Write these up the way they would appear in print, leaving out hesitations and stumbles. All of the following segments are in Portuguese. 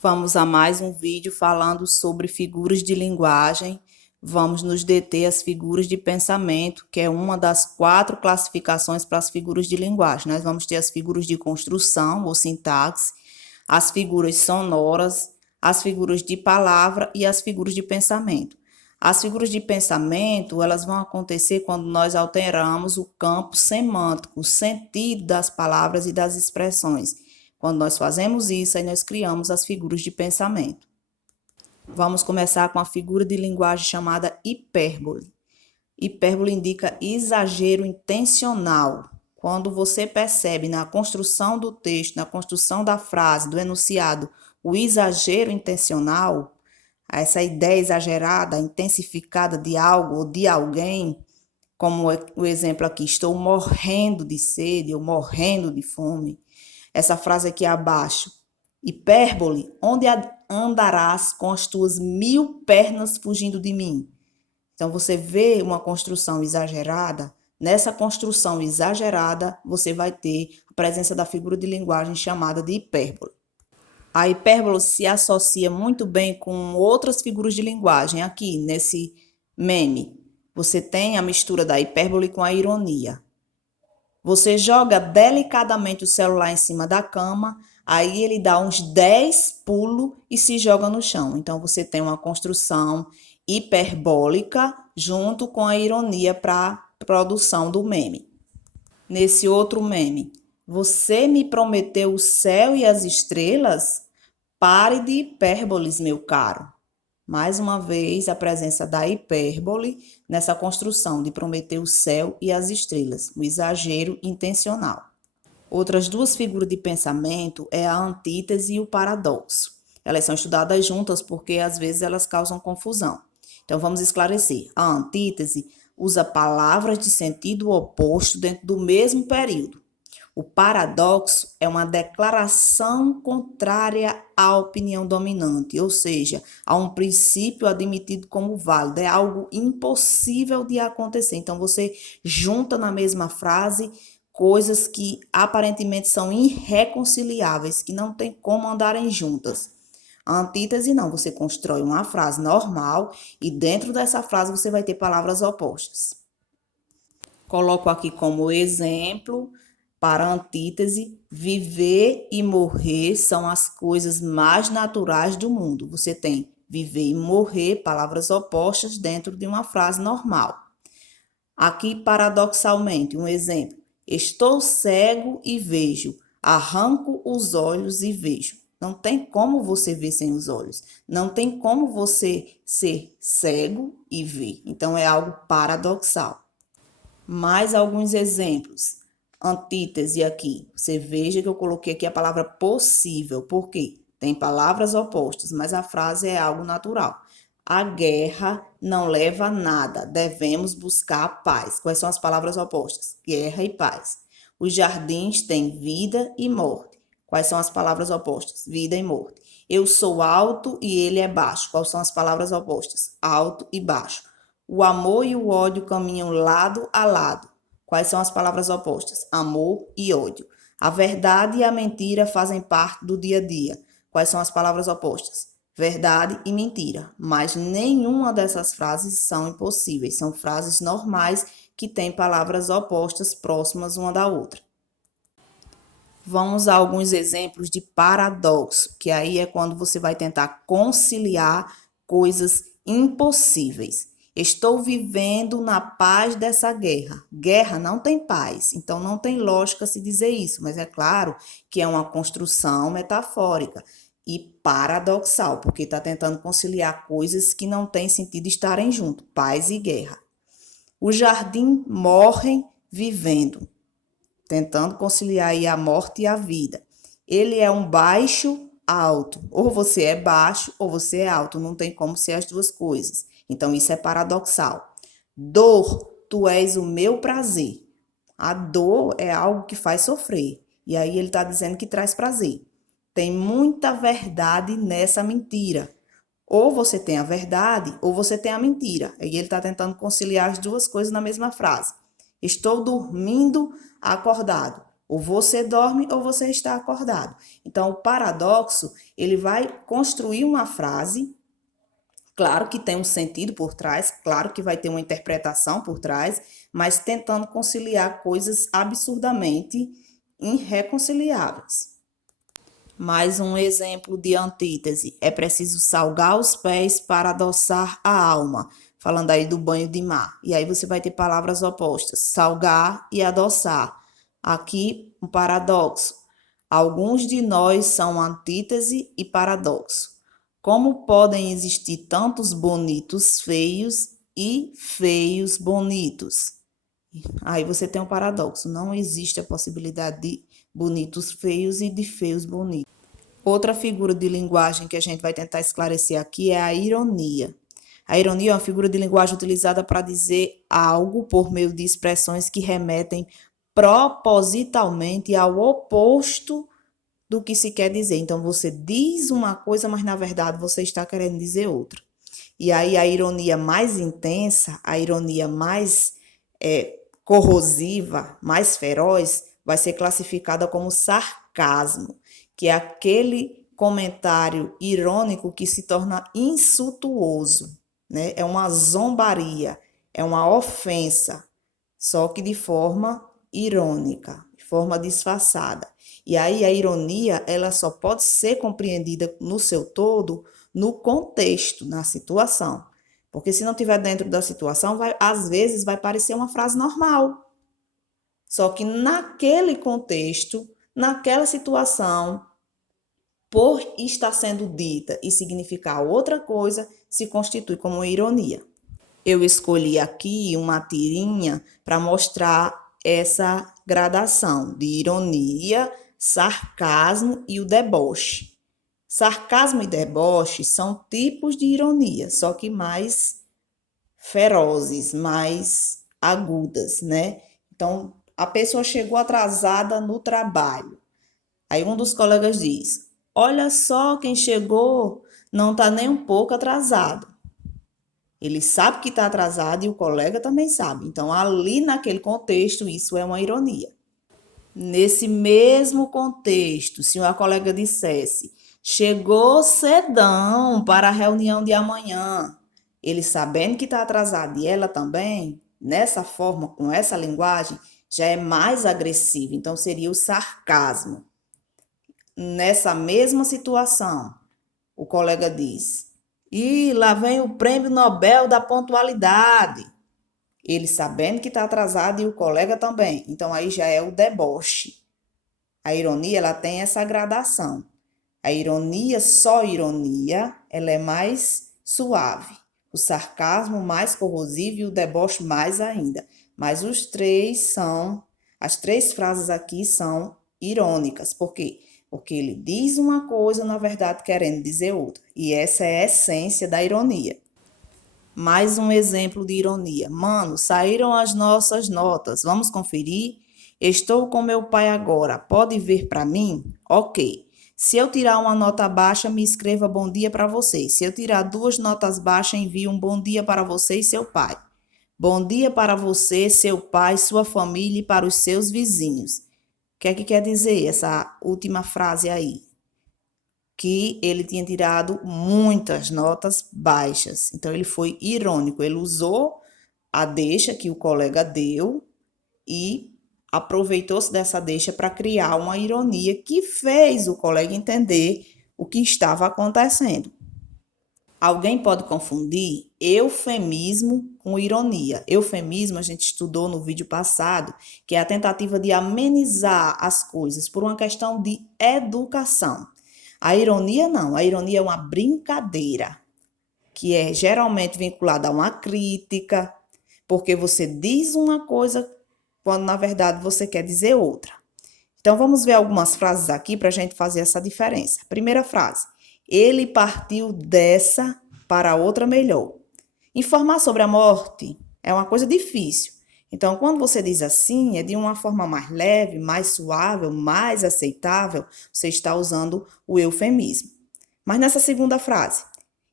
Vamos a mais um vídeo falando sobre figuras de linguagem. Vamos nos deter às figuras de pensamento, que é uma das 4 classificações para as figuras de linguagem. Nós vamos ter as figuras de construção ou sintaxe, as figuras sonoras, as figuras de palavra e as figuras de pensamento. As figuras de pensamento, elas vão acontecer quando nós alteramos o campo semântico, o sentido das palavras e das expressões. Quando nós fazemos isso, aí nós criamos as figuras de pensamento. Vamos começar com a figura de linguagem chamada hipérbole. Hipérbole indica exagero intencional. Quando você percebe na construção do texto, na construção da frase, do enunciado, o exagero intencional, essa ideia exagerada, intensificada de algo ou de alguém, como o exemplo aqui, estou morrendo de sede ou morrendo de fome. Essa frase aqui abaixo, hipérbole, onde andarás com as tuas 1000 pernas fugindo de mim? Então, você vê uma construção exagerada. Nessa construção exagerada, você vai ter a presença da figura de linguagem chamada de hipérbole. A hipérbole se associa muito bem com outras figuras de linguagem. Aqui, nesse meme, você tem a mistura da hipérbole com a ironia. Você joga delicadamente o celular em cima da cama, aí ele dá uns 10 pulos e se joga no chão. Então, você tem uma construção hiperbólica junto com a ironia para a produção do meme. Nesse outro meme, você me prometeu o céu e as estrelas? Pare de hipérboles, meu caro. Mais uma vez, a presença da hipérbole nessa construção de prometer o céu e as estrelas, o exagero intencional. Outras 2 figuras de pensamento é a antítese e o paradoxo. Elas são estudadas juntas porque às vezes elas causam confusão. Então vamos esclarecer. A antítese usa palavras de sentido oposto dentro do mesmo período. O paradoxo é uma declaração contrária à opinião dominante, ou seja, a um princípio admitido como válido, é algo impossível de acontecer. Então, você junta na mesma frase coisas que aparentemente são irreconciliáveis, que não tem como andarem juntas. A antítese não, você constrói uma frase normal e dentro dessa frase você vai ter palavras opostas. Coloco aqui como exemplo, para a antítese, viver e morrer são as coisas mais naturais do mundo. Você tem viver e morrer, palavras opostas dentro de uma frase normal. Aqui, paradoxalmente, um exemplo. Estou cego e vejo, arranco os olhos e vejo. Não tem como você ver sem os olhos. Não tem como você ser cego e ver. Então, é algo paradoxal. Mais alguns exemplos. Antítese aqui. Você veja que eu coloquei aqui a palavra possível. Por quê? Tem palavras opostas, mas a frase é algo natural. A guerra não leva a nada. Devemos buscar a paz. Quais são as palavras opostas? Guerra e paz. Os jardins têm vida e morte. Quais são as palavras opostas? Vida e morte. Eu sou alto e ele é baixo. Quais são as palavras opostas? Alto e baixo. O amor e o ódio caminham lado a lado. Quais são as palavras opostas? Amor e ódio. A verdade e a mentira fazem parte do dia a dia. Quais são as palavras opostas? Verdade e mentira. Mas nenhuma dessas frases são impossíveis. São frases normais que têm palavras opostas próximas uma da outra. Vamos a alguns exemplos de paradoxo, que aí é quando você vai tentar conciliar coisas impossíveis. Estou vivendo na paz dessa guerra. Guerra não tem paz, então não tem lógica se dizer isso, mas é claro que é uma construção metafórica e paradoxal, porque está tentando conciliar coisas que não têm sentido estarem juntos, paz e guerra. O jardim morre vivendo, tentando conciliar aí a morte e a vida. Ele é um baixo alto, ou você é baixo ou você é alto, não tem como ser as duas coisas. Então, isso é paradoxal. Dor, tu és o meu prazer. A dor é algo que faz sofrer. E aí ele está dizendo que traz prazer. Tem muita verdade nessa mentira. Ou você tem a verdade, ou você tem a mentira. Aí ele está tentando conciliar as duas coisas na mesma frase. Estou dormindo acordado. Ou você dorme ou você está acordado. Então, o paradoxo, ele vai construir uma frase. Claro que tem um sentido por trás, claro que vai ter uma interpretação por trás, mas tentando conciliar coisas absurdamente irreconciliáveis. Mais um exemplo de antítese. É preciso salgar os pés para adoçar a alma. Falando aí do banho de mar. E aí você vai ter palavras opostas: salgar e adoçar. Aqui, um paradoxo. Alguns de nós são antítese e paradoxo. Como podem existir tantos bonitos feios e feios bonitos? Aí você tem um paradoxo. Não existe a possibilidade de bonitos feios e de feios bonitos. Outra figura de linguagem que a gente vai tentar esclarecer aqui é a ironia. A ironia é uma figura de linguagem utilizada para dizer algo por meio de expressões que remetem propositalmente ao oposto do que se quer dizer. Então, você diz uma coisa, mas na verdade você está querendo dizer outra. E aí a ironia mais intensa, a ironia mais corrosiva, mais feroz, vai ser classificada como sarcasmo, que é aquele comentário irônico que se torna insultuoso, né? É uma zombaria, é uma ofensa, só que de forma irônica, de forma disfarçada. E aí a ironia, ela só pode ser compreendida no seu todo no contexto, na situação. Porque se não estiver dentro da situação, às vezes vai parecer uma frase normal. Só que naquele contexto, naquela situação, por estar sendo dita e significar outra coisa, se constitui como uma ironia. Eu escolhi aqui uma tirinha para mostrar essa gradação de ironia, sarcasmo e o deboche. Sarcasmo e deboche são tipos de ironia, só que mais ferozes, mais agudas, né? Então, a pessoa chegou atrasada no trabalho. Aí um dos colegas diz: olha só quem chegou, não está nem um pouco atrasado. Ele sabe que está atrasado e o colega também sabe. Então, ali naquele contexto, isso é uma ironia. Nesse mesmo contexto, se uma colega dissesse: chegou cedão para a reunião de amanhã, ele sabendo que está atrasado e ela também, nessa forma, com essa linguagem, já é mais agressivo. Então, seria o sarcasmo. Nessa mesma situação, o colega diz: e lá vem o prêmio Nobel da pontualidade. Ele sabendo que está atrasado e o colega também. Então, aí já é o deboche. A ironia, ela tem essa gradação. A ironia, só ironia, ela é mais suave. O sarcasmo mais corrosivo e o deboche mais ainda. Mas as três frases aqui são irônicas. Por quê? Porque ele diz uma coisa, na verdade, querendo dizer outra. E essa é a essência da ironia. Mais um exemplo de ironia. Mano, saíram as nossas notas. Vamos conferir? Estou com meu pai agora. Pode vir para mim? Ok. Se eu tirar uma nota baixa, me escreva bom dia para você. Se eu tirar 2 notas baixas, envie um bom dia para você e seu pai. Bom dia para você, seu pai, sua família e para os seus vizinhos. O que é que quer dizer essa última frase aí? Que ele tinha tirado muitas notas baixas. Então, ele foi irônico. Ele usou a deixa que o colega deu e aproveitou-se dessa deixa para criar uma ironia que fez o colega entender o que estava acontecendo. Alguém pode confundir eufemismo com ironia. Eufemismo a gente estudou no vídeo passado, que é a tentativa de amenizar as coisas por uma questão de educação. A ironia não, a ironia é uma brincadeira, que é geralmente vinculada a uma crítica, porque você diz uma coisa quando na verdade você quer dizer outra. Então vamos ver algumas frases aqui para a gente fazer essa diferença. Primeira frase: ele partiu dessa para outra melhor. Informar sobre a morte é uma coisa difícil. Então, quando você diz assim, é de uma forma mais leve, mais suave, mais aceitável, você está usando o eufemismo. Mas nessa segunda frase,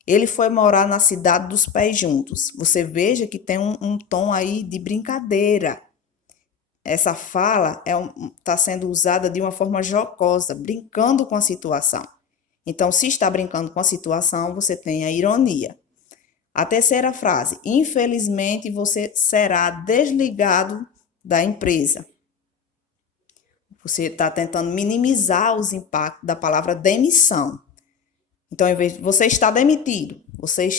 ele foi morar na cidade dos pés juntos. Você veja que tem um tom aí de brincadeira. essa fala está sendo usada de uma forma jocosa, brincando com a situação. Então, se está brincando com a situação, você tem a ironia. A terceira frase: infelizmente você será desligado da empresa. Você está tentando minimizar os impactos da palavra demissão. Então, em vez de você está demitido, você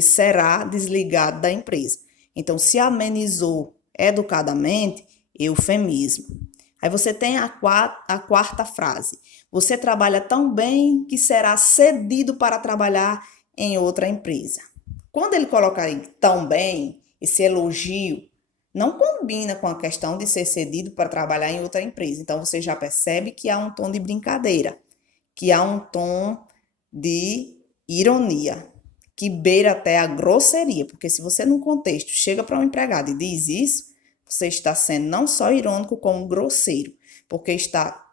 será desligado da empresa. Então, se amenizou educadamente, eufemismo. Aí você tem a quarta frase. Você trabalha tão bem que será cedido para trabalhar em outra empresa. Quando ele coloca aí tão bem, esse elogio, não combina com a questão de ser cedido para trabalhar em outra empresa. Então, você já percebe que há um tom de brincadeira, que há um tom de ironia, que beira até a grosseria, porque se você, num contexto, chega para um empregado e diz isso, você está sendo não só irônico, como grosseiro, porque está,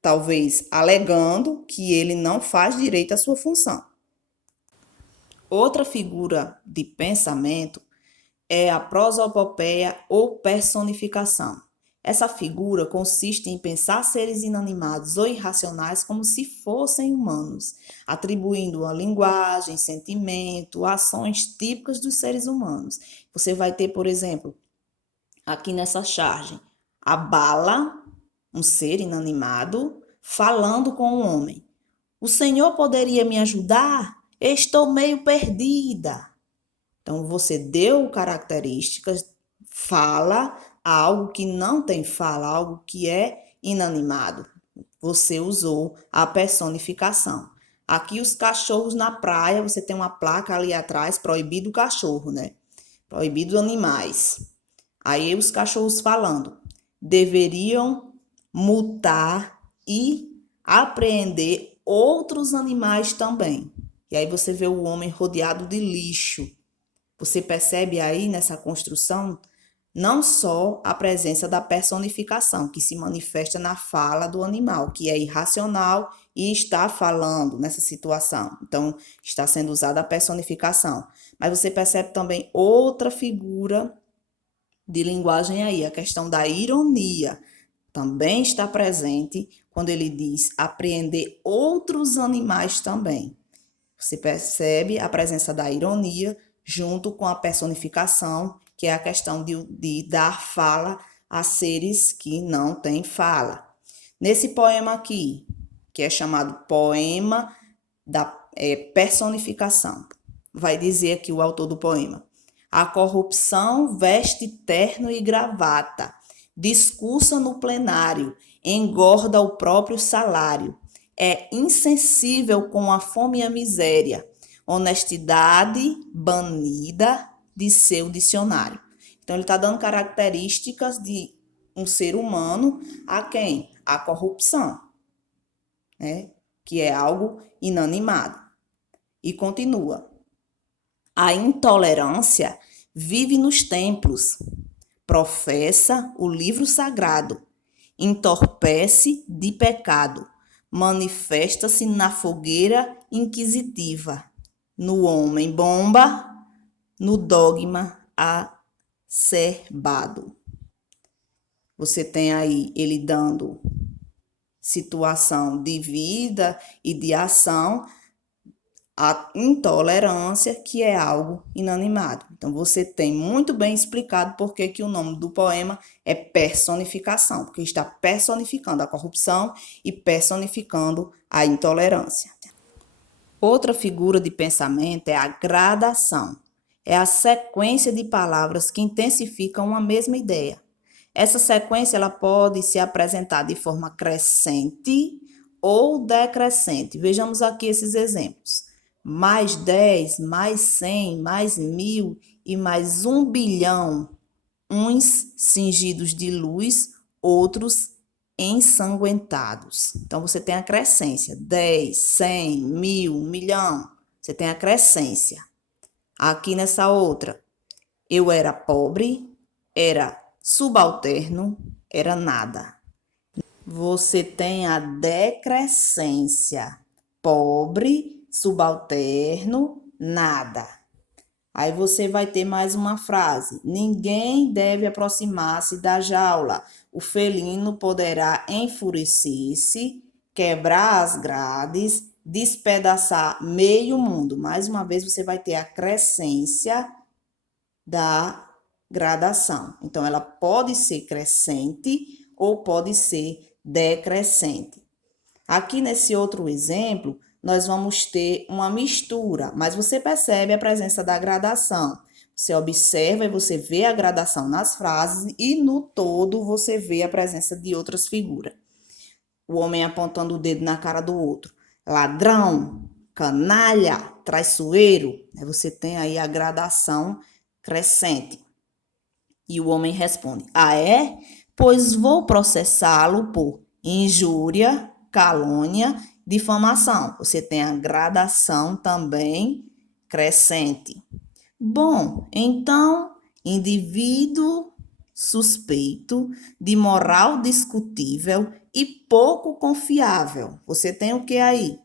talvez, alegando que ele não faz direito à sua função. Outra figura de pensamento é a prosopopeia ou personificação. Essa figura consiste em pensar seres inanimados ou irracionais como se fossem humanos, atribuindo a linguagem, sentimento, ações típicas dos seres humanos. Você vai ter, por exemplo, aqui nessa charge, a bala, um ser inanimado, falando com um homem. O senhor poderia me ajudar? Estou meio perdida. Então, você deu características, fala, algo que não tem fala, algo que é inanimado. Você usou a personificação. Aqui, os cachorros na praia, você tem uma placa ali atrás, proibido cachorro, né? Proibido animais. Aí, os cachorros falando, deveriam multar e apreender outros animais também. E aí, você vê o homem rodeado de lixo. Você percebe aí nessa construção não só a presença da personificação, que se manifesta na fala do animal, que é irracional e está falando nessa situação. Então, está sendo usada a personificação. Mas você percebe também outra figura de linguagem aí, a questão da ironia. Também está presente quando ele diz apreender outros animais também. Você percebe a presença da ironia junto com a personificação, que é a questão de dar fala a seres que não têm fala. Nesse poema aqui, que é chamado Poema da Personificação, vai dizer aqui o autor do poema: a corrupção veste terno e gravata, discursa no plenário, engorda o próprio salário, é insensível com a fome e a miséria, honestidade banida de seu dicionário. Então, ele está dando características de um ser humano a quem? A corrupção, né? Que é algo inanimado. E continua. A intolerância vive nos templos, professa o livro sagrado, entorpece de pecado, manifesta-se na fogueira inquisitiva, no homem bomba, no dogma acerbado. Você tem aí ele dando situação de vida e de ação, a intolerância, que é algo inanimado. Então, você tem muito bem explicado por que o nome do poema é personificação, porque está personificando a corrupção e personificando a intolerância. Outra figura de pensamento é a gradação. É a sequência de palavras que intensificam uma mesma ideia. Essa sequência ela pode se apresentar de forma crescente ou decrescente. Vejamos aqui esses exemplos. Mais 10, mais 100, mais 1000 e mais 1 bilhão. Uns cingidos de luz, outros ensanguentados. Então, você tem a crescência. 10, 100, 1000, 1 milhão. Você tem a crescência. Aqui nessa outra, eu era pobre, era subalterno, era nada. Você tem a decrescência. Pobre, subalterno, nada. Aí você vai ter mais uma frase. Ninguém deve aproximar-se da jaula. O felino poderá enfurecer-se, quebrar as grades, despedaçar meio mundo. Mais uma vez você vai ter a crescência da gradação. Então, ela pode ser crescente ou pode ser decrescente. Aqui nesse outro exemplo, nós vamos ter uma mistura, mas você percebe a presença da gradação. Você observa e você vê a gradação nas frases e no todo você vê a presença de outras figuras. O homem apontando o dedo na cara do outro. Ladrão, canalha, traiçoeiro. Você tem aí a gradação crescente. E o homem responde: Ah, é? Pois vou processá-lo por injúria, calúnia, difamação. Você tem a gradação também crescente. Bom, então, indivíduo suspeito, de moral discutível e pouco confiável. Você tem o que aí?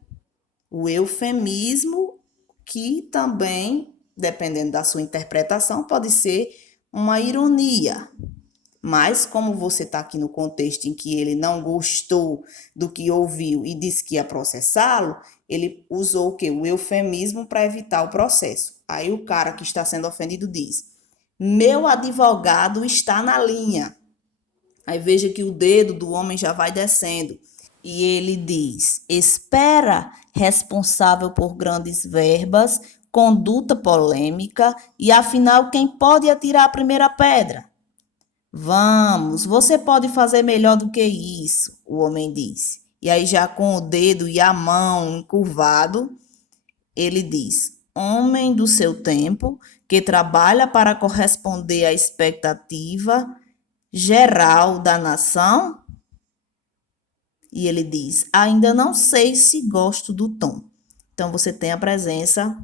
O eufemismo, que também, dependendo da sua interpretação, pode ser uma ironia. Mas como você está aqui no contexto em que ele não gostou do que ouviu e disse que ia processá-lo, ele usou o quê? O eufemismo para evitar o processo. Aí o cara que está sendo ofendido diz: meu advogado está na linha. Aí veja que o dedo do homem já vai descendo. E ele diz: espera, responsável por grandes verbas, conduta polêmica, e afinal, quem pode atirar a primeira pedra? Vamos, você pode fazer melhor do que isso, o homem disse. E aí, já com o dedo e a mão encurvado, ele diz: homem do seu tempo, que trabalha para corresponder à expectativa geral da nação. E ele diz: ainda não sei se gosto do tom. Então, você tem a presença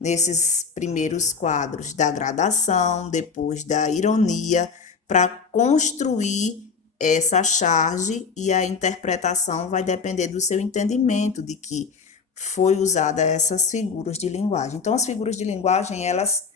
nesses primeiros quadros da gradação, depois da ironia, para construir essa charge, e a interpretação vai depender do seu entendimento de que foi usada essas figuras de linguagem. Então, as figuras de linguagem, elas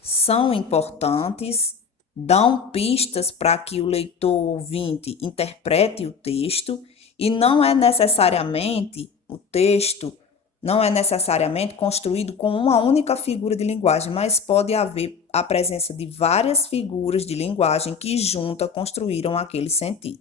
são importantes, dão pistas para que o leitor ouvinte interprete o texto, e não é necessariamente o texto não é necessariamente construído com uma única figura de linguagem, mas pode haver a presença de várias figuras de linguagem que juntas construíram aquele sentido.